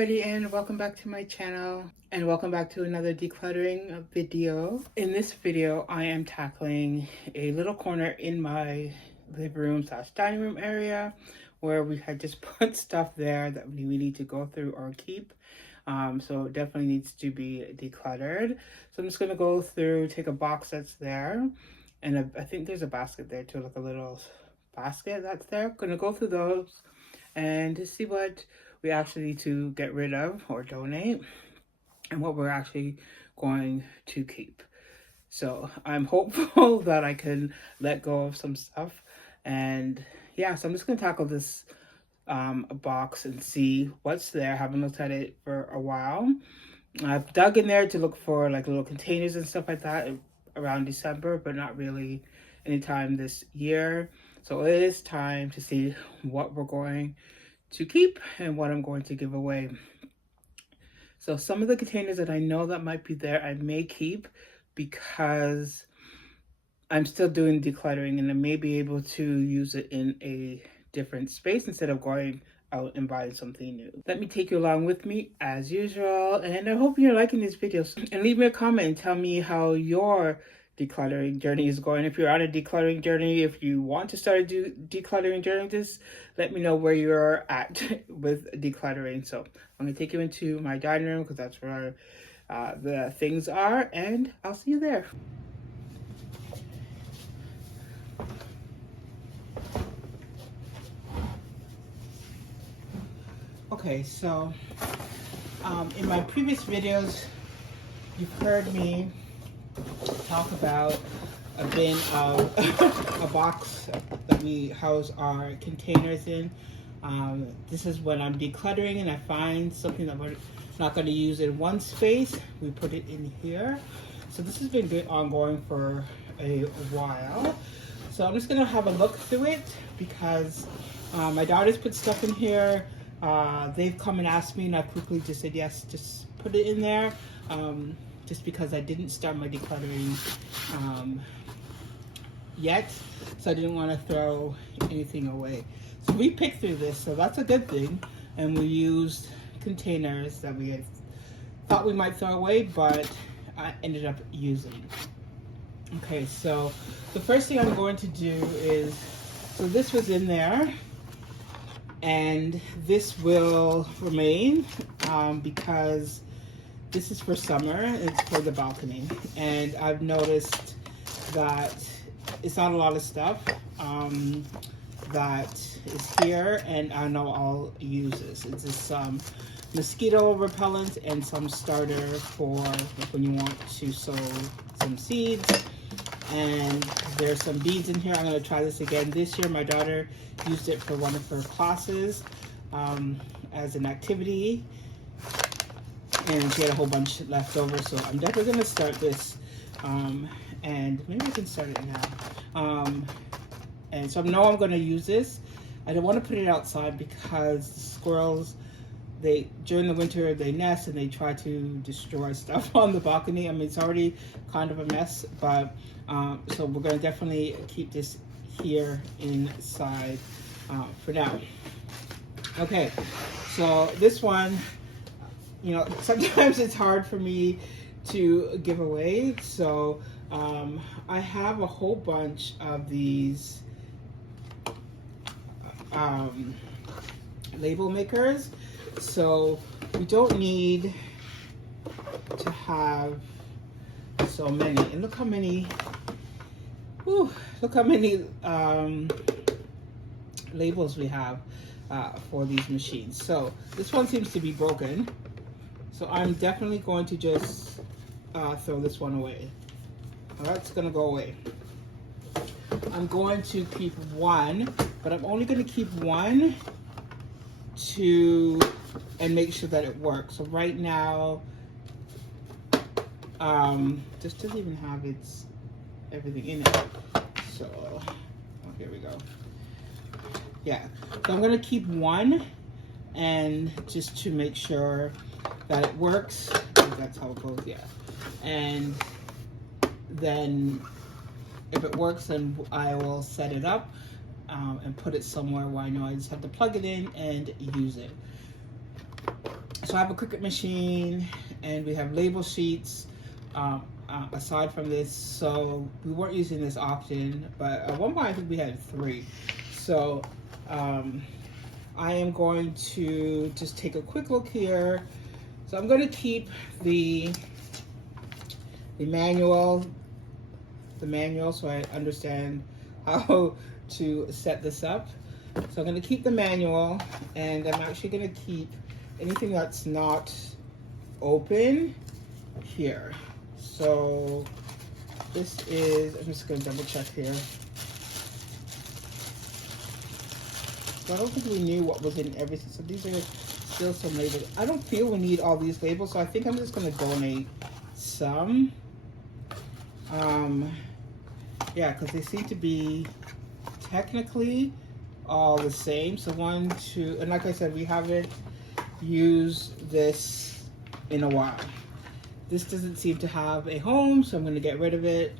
everybody, and welcome back to my channel, and welcome back to another decluttering video. In this video, I am tackling a little corner in my living room / dining room area where we had just put stuff there that we need to go through or keep. So it definitely needs to be decluttered. So I'm just going to go through, take a box that's there, and I think there's a basket there too, like a little basket that's there. I'm going to go through those and to see what we actually need to get rid of or donate and what we're actually going to keep. So I'm hopeful that I can let go of some stuff. And yeah, so I'm just going to tackle this box and see what's there. I haven't looked at it for a while. I've dug in there to look for like little containers and stuff like that around December, but not really anytime this year. So it is time to see what we're going to keep and what I'm going to give away. So some of the containers that I know that might be there, I may keep because I'm still doing decluttering and I may be able to use it in a different space instead of going out and buying something new. Let me take you along with me as usual, and I hope you're liking these videos. And leave me a comment and tell me how your decluttering journey is going. If you're on a decluttering journey, if you want to start a decluttering journey, just let me know where you're at with decluttering. So I'm going to take you into my dining room because that's where the things are, and I'll see you there. Okay, so in my previous videos, you've heard me talk about a bin of a box that we house our containers in. This is when I'm decluttering and I find something that we're not going to use in one space, we put it in here. So this has been good ongoing for a while. So I'm just going to have a look through it because my daughters put stuff in here. They've come and asked me and I quickly just said yes, just put it in there. Just because I didn't start my decluttering yet, so I didn't want to throw anything away. So we picked through this, so that's a good thing. And we used containers that we had thought we might throw away, but I ended up using. Okay, so the first thing I'm going to do is, so this was in there, and this will remain because this is for summer, it's for the balcony. And I've noticed that it's not a lot of stuff that is here, and I know I'll use this. It's just mosquito repellent and some starter for when you want to sow some seeds. And there's some beads in here. I'm gonna try this again this year. My daughter used it for one of her classes as an activity. And she had a whole bunch left over, so I'm definitely going to start this, and maybe I can start it now. And so I know I'm going to use this. I don't want to put it outside because the squirrels, during the winter, they nest and they try to destroy stuff on the balcony. I mean, it's already kind of a mess, but so we're going to definitely keep this here inside for now. Okay, so this one, you know, sometimes it's hard for me to give away. So I have a whole bunch of these label makers. So we don't need to have so many. And look how many, look how many labels we have for these machines. So this one seems to be broken. So I'm definitely going to just throw this one away. That's gonna go away. I'm going to keep one, but I'm only gonna keep one and make sure that it works. So right now, this doesn't even have everything in it. So, here we go. Yeah, so I'm gonna keep one, and just to make sure that it works. That's how it goes, yeah. And then if it works, then I will set it up and put it somewhere where I know I just have to plug it in and use it. So I have a Cricut machine, and we have label sheets aside from this. So we weren't using this often, but at one point I think we had 3. So I am going to just take a quick look here. So I'm going to keep the manual so I understand how to set this up. So I'm going to keep the manual, and I'm actually going to keep anything that's not open here. So this is, I'm just going to double check here. So I don't think we knew what was in everything. So these are still some labels. I don't feel we need all these labels, so I think I'm just going to donate some. Yeah, because they seem to be technically all the same. So 1, 2, and like I said, we haven't used this in a while. This doesn't seem to have a home, so I'm going to get rid of it.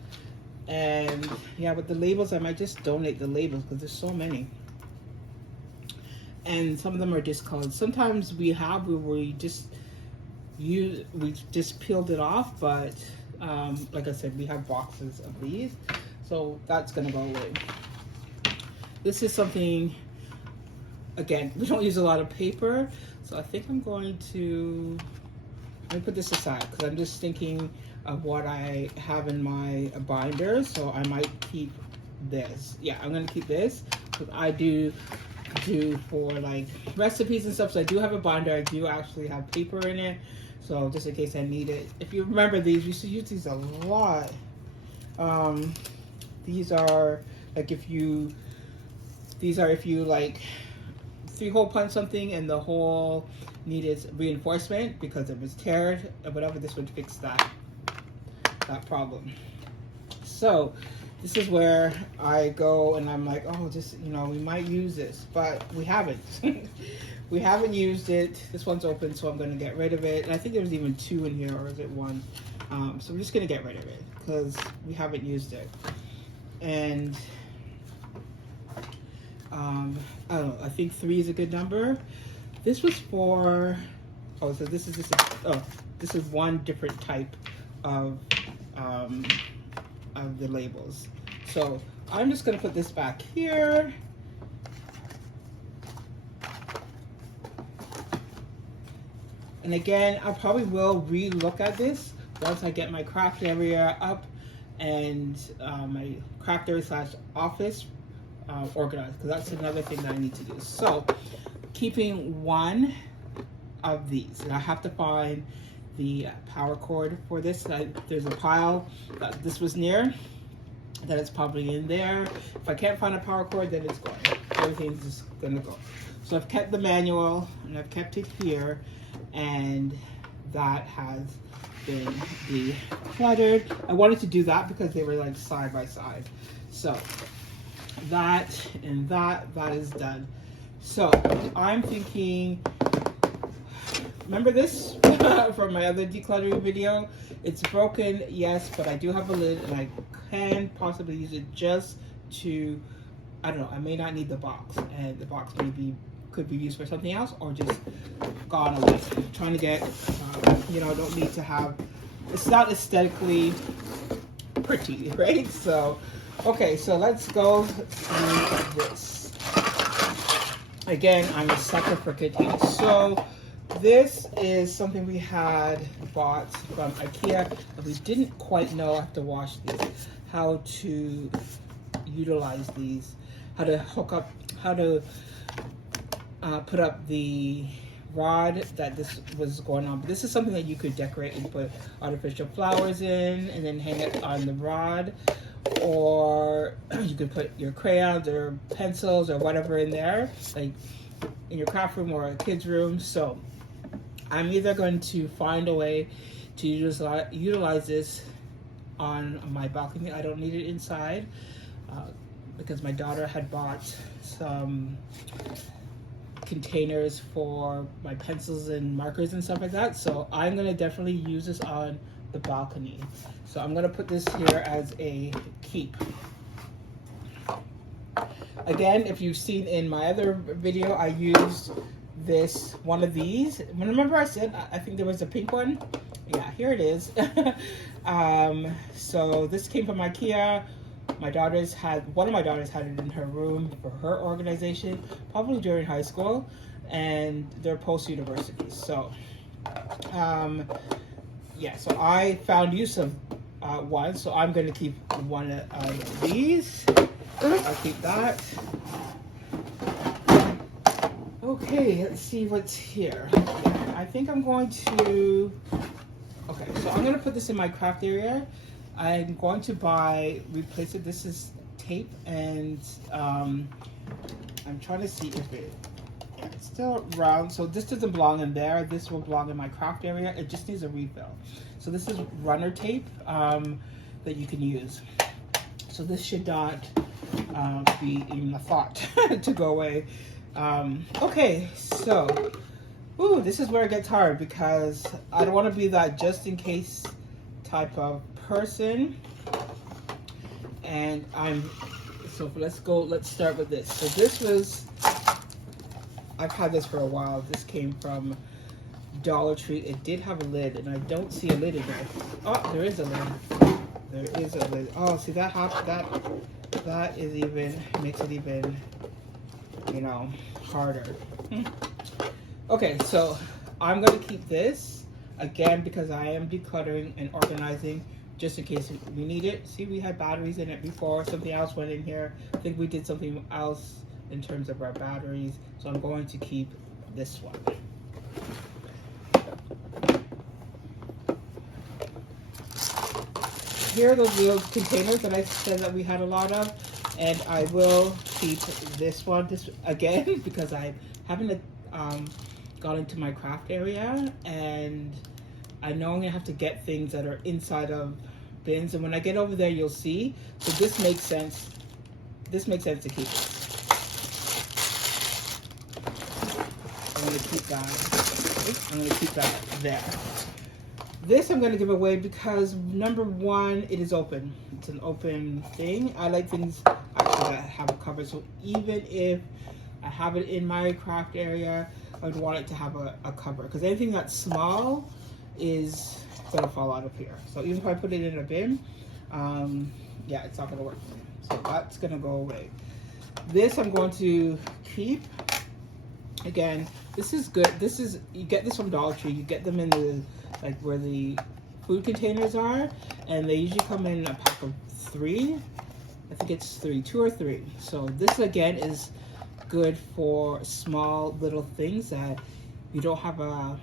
And yeah, with the labels, I might just donate the labels because there's so many. And some of them are discolored. Sometimes we have where we just peeled it off, but like I said, we have boxes of these, so that's gonna go away. This is something, again, we don't use a lot of paper, so I think I'm going to, let me put this aside because I'm just thinking of what I have in my binder. So I might keep this. Yeah, I'm gonna keep this because I do for like recipes and stuff. So I do have a binder. I do actually have paper in it, so just in case I need it. If you remember these, we used to use these a lot. These are like if you like 3-hole punch something and the hole needed reinforcement because it was teared or whatever, this would fix that problem. So this is where I go and I'm like, oh, just, you know, we might use this, but we haven't. We haven't used it. This one's open, so I'm going to get rid of it. And I think there's even 2 in here, or is it 1? So I'm just going to get rid of it because we haven't used it. And I don't know, I think 3 is a good number. This was for, oh, so this is one different type of the labels. So I'm just going to put this back here. And again, I probably will re-look at this once I get my craft area up and my craft area / office organized, because that's another thing that I need to do. So keeping 1 of these, and I have to find the power cord for this. There's a pile that this was near that it's probably in there. If I can't find a power cord, then it's going. Everything's just gonna go. So I've kept the manual and I've kept it here, and that has been decluttered. I wanted to do that because they were like side by side. So that and that is done. So I'm thinking, remember this from my other decluttering video? It's broken, yes, but I do have a lid and I can possibly use it just to, I don't know, I may not need the box, and the box could be used for something else or just gone away. I'm trying to get, you know, don't need to have, it's not aesthetically pretty, right? So, okay, so let's go through this. Again, I'm a sucker for containers. So this is something we had bought from IKEA, and we didn't quite know, I have to wash these, how to utilize these, how to hook up, how to put up the rod that this was going on. But this is something that you could decorate and put artificial flowers in and then hang it on the rod, or you could put your crayons or pencils or whatever in there, like in your craft room or a kid's room. So I'm either going to find a way to utilize this on my balcony. I don't need it inside because my daughter had bought some containers for my pencils and markers and stuff like that. So I'm going to definitely use this on the balcony. So I'm going to put this here as a keep. Again, if you've seen in my other video, I used this one of these. Remember I said I think there was a pink one? Yeah, here it is. So this came from IKEA. One of my daughters had it in her room for her organization, probably during high school, and they're post-university. So yeah, so I found use of one, so I'm going to keep one of these. I'll keep that. Okay, let's see what's here. I think I'm going to, okay, so I'm going to put this in my craft area. I'm going to replace it. This is tape, and I'm trying to see if it's still round. So this doesn't belong in there. This will belong in my craft area. It just needs a refill. So this is runner tape that you can use. So this should not be even a thought to go away. Okay, so, ooh, this is where it gets hard because I don't want to be that just in case type of person. And let's start with this. So this was, I've had this for a while. This came from Dollar Tree. It did have a lid, and I don't see a lid in there. Oh, there is a lid. There is a lid. Oh, see that is even, makes it even, you know, harder. Okay, so I'm going to keep this, again, because I am decluttering and organizing just in case we need it. See, we had batteries in it before. Something else went in here. I think we did something else in terms of our batteries. So I'm going to keep this one. Here are those little containers that I said that we had a lot of. And I will keep this one, again, because I haven't got into my craft area, and I know I'm gonna have to get things that are inside of bins, and when I get over there, you'll see. So this makes sense. This makes sense to keep it. I'm gonna keep that. I'm gonna keep that there. This I'm going to give away because, number one, it is open. It's an open thing. I like things actually that have a cover. So even if I have it in my craft area, I would want it to have a cover. Because anything that's small is going to fall out of here. So even if I put it in a bin, yeah, it's not going to work for me. So that's going to go away. This I'm going to keep. Again, this is good. You get this from Dollar Tree. You get them in the, like where the food containers are, and they usually come in a pack of 3. I think it's 2 or 3. So this again is good for small little things that you don't have a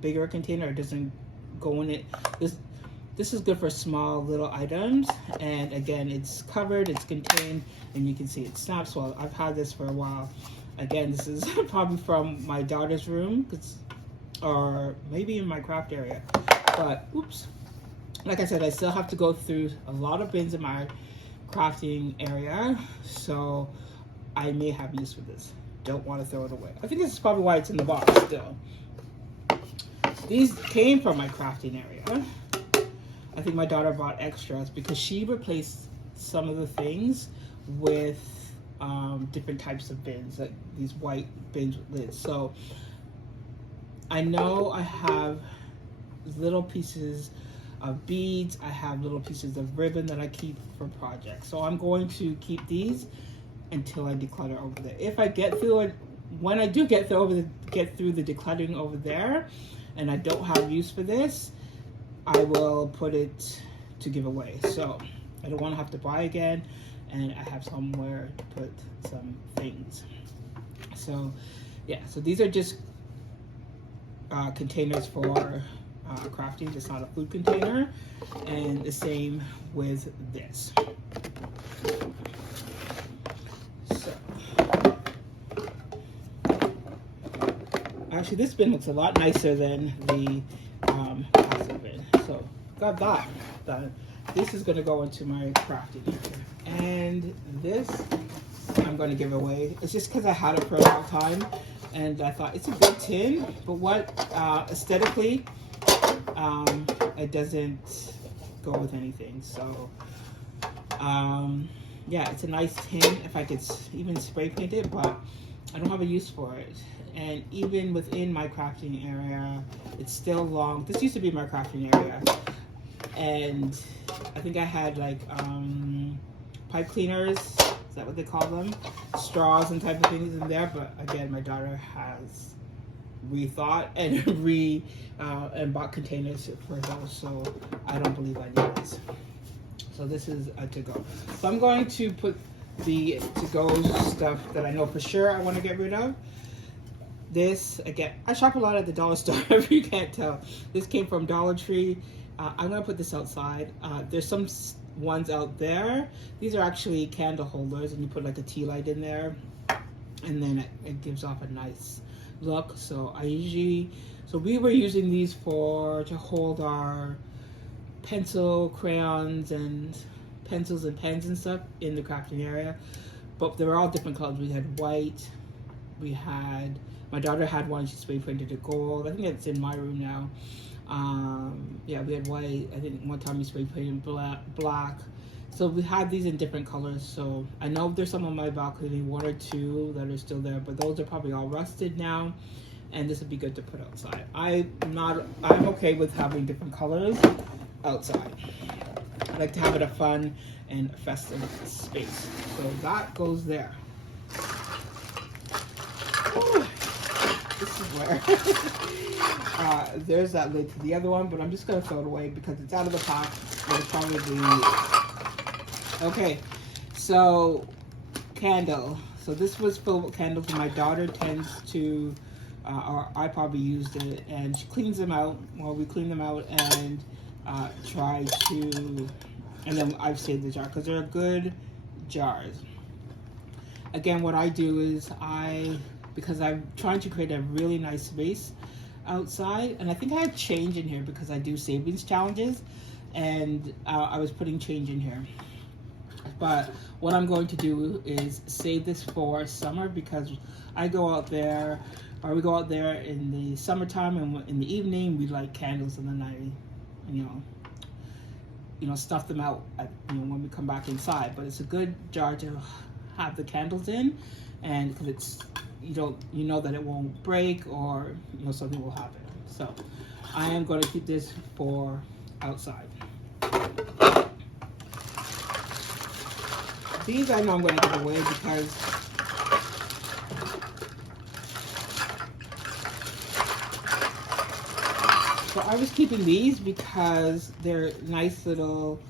bigger container. It doesn't go in it. This is good for small little items, and again, it's covered, it's contained, and you can see it snaps well. I've had this for a while. Again, this is probably from my daughter's room, or maybe in my craft area. But, oops. Like I said, I still have to go through a lot of bins in my crafting area, so I may have use for this. Don't want to throw it away. I think this is probably why it's in the box still. These came from my crafting area. I think my daughter bought extras because she replaced some of the things with different types of bins, like these white bins with lids. So I know I have little pieces of beads, I have little pieces of ribbon that I keep for projects. So I'm going to keep these until I declutter over there. If I get through it, when I do get through the decluttering over there, and I don't have use for this, I will put it to give away. So I don't want to have to buy again, and I have somewhere to put some things. So yeah, so these are just containers for crafting, just not a food container. And the same with this. So actually this bin looks a lot nicer than the plastic bin. So got that done. This is going to go into my crafting area. And this I'm going to give away. It's just because I had it for a long time, and I thought it's a good tin, but what aesthetically, it doesn't go with anything. So yeah, it's a nice tin. If I could even spray paint it, but I don't have a use for it. And even within my crafting area, it's still long. This used to be my crafting area. And I think I had like pipe cleaners, is that what they call them? Straws and type of things in there. But again, my daughter has rethought and and bought containers for those. So I don't believe I need this. So this is a to-go. So I'm going to put the to-go stuff that I know for sure I want to get rid of. This, again, I shop a lot at the dollar store, if you can't tell. This came from Dollar Tree. I'm going to put this outside. There's some ones out there. These are actually candle holders, and you put like a tea light in there, and then it gives off a nice look. So we were using these to hold our pencil, crayons, and pencils and pens and stuff in the crafting area. But they were all different colors. We had white, my daughter had one, she spray painted it gold. I think it's in my room now. Yeah, we had white. I think one time we spray painted black. So we had these in different colors. So I know there's some on my balcony, 1 or 2 that are still there, but those are probably all rusted now. And this would be good to put outside. I'm okay with having different colors outside. I like to have it a fun and festive space. So that goes there. Ooh, this is where there's that lid to the other one, but I'm just gonna throw it away because it's out of the pack. It'll probably okay. So candle. So this was filled with candles, and my daughter tends to, or I probably used it, and she cleans them out. Well, we clean them out and try to, and then I've saved the jar because they're good jars. Again, what I do is because I'm trying to create a really nice space outside, and I think I have change in here because I do savings challenges, and I was putting change in here. But what I'm going to do is save this for summer, because I go out there, or we go out there in the summertime, and in the evening we light candles, and then I, you know, stuff them out when we come back inside. But it's a good jar to have the candles in, and because it's you know that it won't break, or something will happen. So I am going to keep this for outside. These I know I'm going to give away because so I was keeping these because they're nice little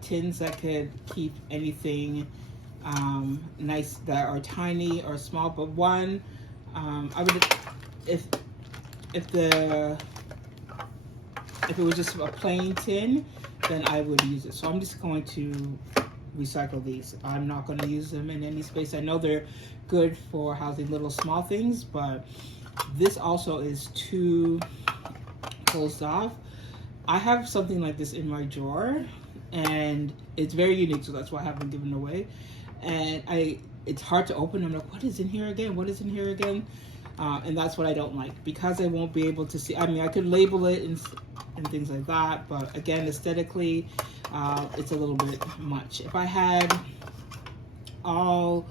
tins that could keep anything nice that are tiny or small. But one, I would, if it was just a plain tin, then I would use it. So I'm just going to recycle these. I'm not going to use them in any space. I know they're good for housing little small things, but this also is too closed off. I have something like this in my drawer, and it's very unique, so that's why I haven't given it away. And it's hard to open. I'm like, what is in here again? What is in here again? And that's what I don't like, because I won't be able to see. I mean, I could label it and things like that, but again, aesthetically, it's a little bit much. If I had all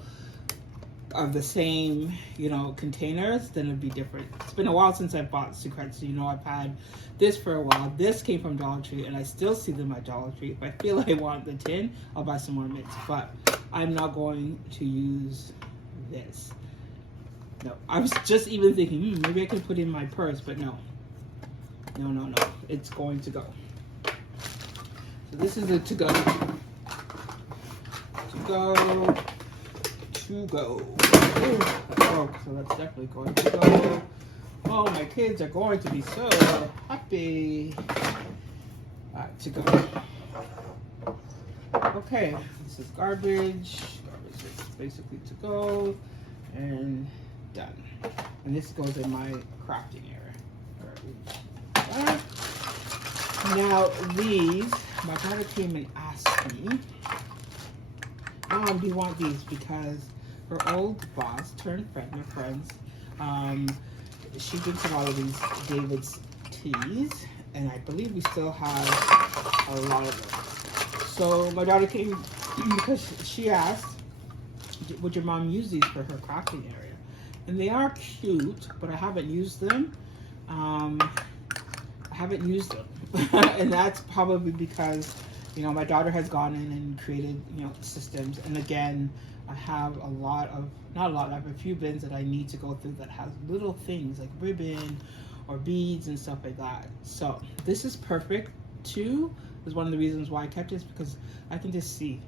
of the same, containers, then it'd be different. It's been a while since I bought Secrets. I've had this for a while. This came from Dollar Tree, and I still see them at Dollar Tree. If I feel I want the tin, I'll buy some more mints, but I'm not going to use this. No, I was just even thinking, maybe I could put it in my purse, but no. No. It's going to go. So this is the to-go. To-go. Oh, so that's definitely going to go. Oh, my kids are going to be so happy. To go. Okay, this is garbage. Garbage is basically to go. And done. And this goes in my crafting area. Now these, my daughter came and asked me, Mom, do you want these? Because her old boss turned friend, they're friends. She drinks a lot of these David's teas, and I believe we still have a lot of them. So my daughter came because she asked, would your mom use these for her crafting area? and they are cute, but I haven't used them. I haven't used them. And that's probably because, you know, my daughter has gone in and created, you know, systems. And again, I have a lot of, not a lot, I have a few bins that I need to go through that has little things like ribbon or beads and stuff like that. So this is perfect too. Is one of the reasons why I kept this, because I can just see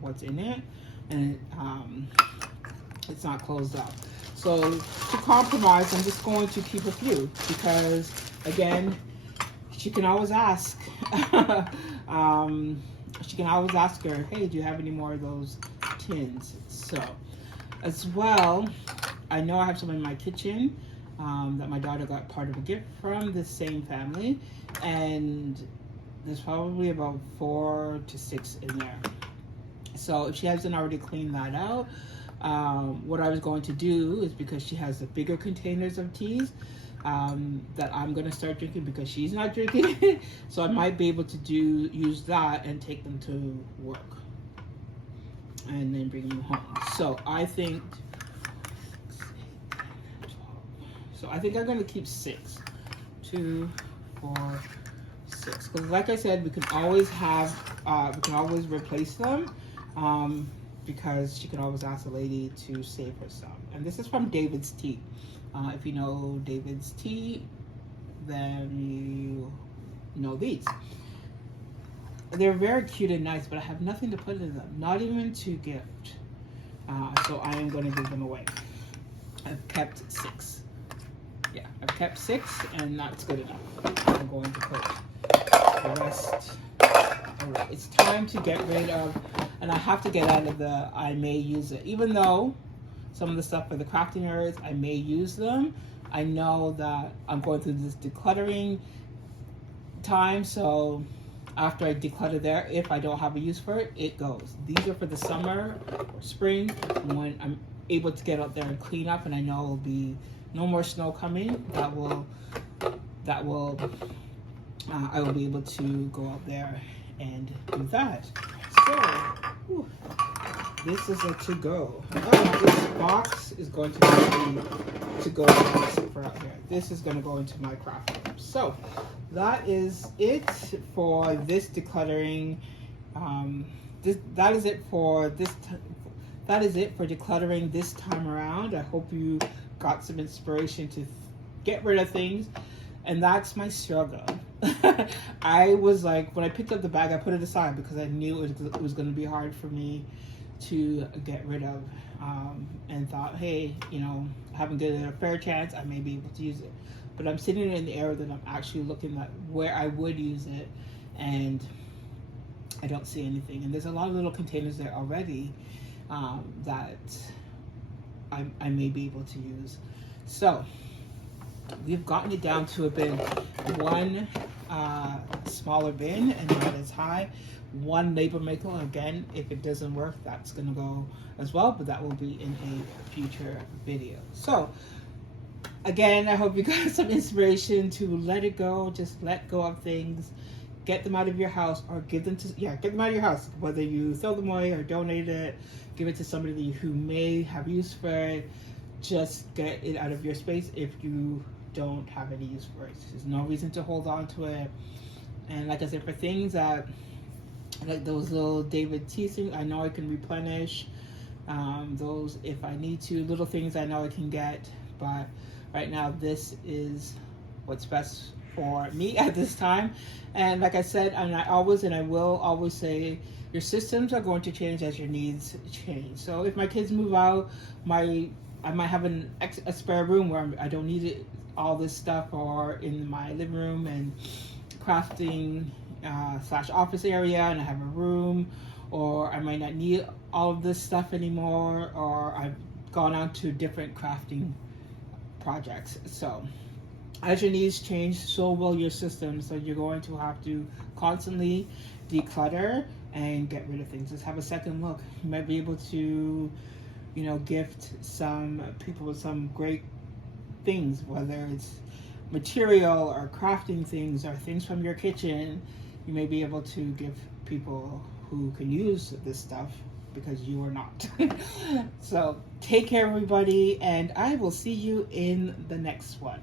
what's in it, and it's not closed up. So to compromise, I'm just going to keep a few, because again, she can always ask. She can always ask her, hey, do you have any more of those tins? So as well, I know I have some in my kitchen that my daughter got part of a gift from the same family, and there's probably about 4 to 6 in there. So if she hasn't already cleaned that out, what I was going to do is, because she has the bigger containers of teas that I'm going to start drinking because she's not drinking it, so I might be able to use that and take them to work and then bring them home. So I think I'm going to keep 6. 2, 4, 6. Because like I said, we can always replace them, because she can always ask the lady to save her some. And this is from David's Tea. If you know David's Tea, then you know these. They're very cute and nice, but I have nothing to put in them, not even to gift. So I am going to give them away. I've kept 6. Yeah, I've kept 6, and that's good enough. I'm going to put the rest. Alright, it's time to get rid of, and I have to get out of the I may use it. Even though some of the stuff for the crafting areas, I may use them, I know that I'm going through this decluttering time, so after I declutter there, if I don't have a use for it, it goes. These are for the summer or spring, when I'm able to get out there and clean up, and I know it'll be no more snow coming. I will be able to go out there and do that. So, this is a to-go. This box is going to be to-go for out here. This is going to go into my craft room. So, that is it for this decluttering. That is it for decluttering this time around. I hope you got some inspiration to get rid of things, and that's my struggle. I was like, when I picked up the bag, I put it aside because I knew it was going to be hard for me to get rid of, and thought, hey, you know, I haven't given it a fair chance, I may be able to use it. But I'm sitting in the area that I'm actually looking at where I would use it, and I don't see anything. And there's a lot of little containers there already that I may be able to use. So we've gotten it down to a bin. One smaller bin, and not as high. One label maker. Again, if it doesn't work, that's gonna go as well, but that will be in a future video. So again, I hope you got some inspiration to let it go. Just let go of things, get them out of your house, or give them to, get them out of your house. Whether you throw them away or donate it, give it to somebody who may have use for it. Just get it out of your space if you don't have any use for it. There's no reason to hold on to it. And like I said, for things that, like those little David Tea things, I know I can replenish those if I need to. Little things I know I can get, but right now this is what's best for me at this time. And like I said, and I will always say, your systems are going to change as your needs change. So if my kids move out, I might have a spare room where I don't need it, all this stuff, or in my living room and crafting / office area, and I have a room, or I might not need all of this stuff anymore, or I've gone on to different crafting projects. So as your needs change, so will your systems. So you're going to have to constantly declutter and get rid of things. Just have a second look. You might be able to, gift some people with some great things, whether it's material or crafting things or things from your kitchen. You may be able to give people who can use this stuff because you are not. So take care, everybody, and I will see you in the next one.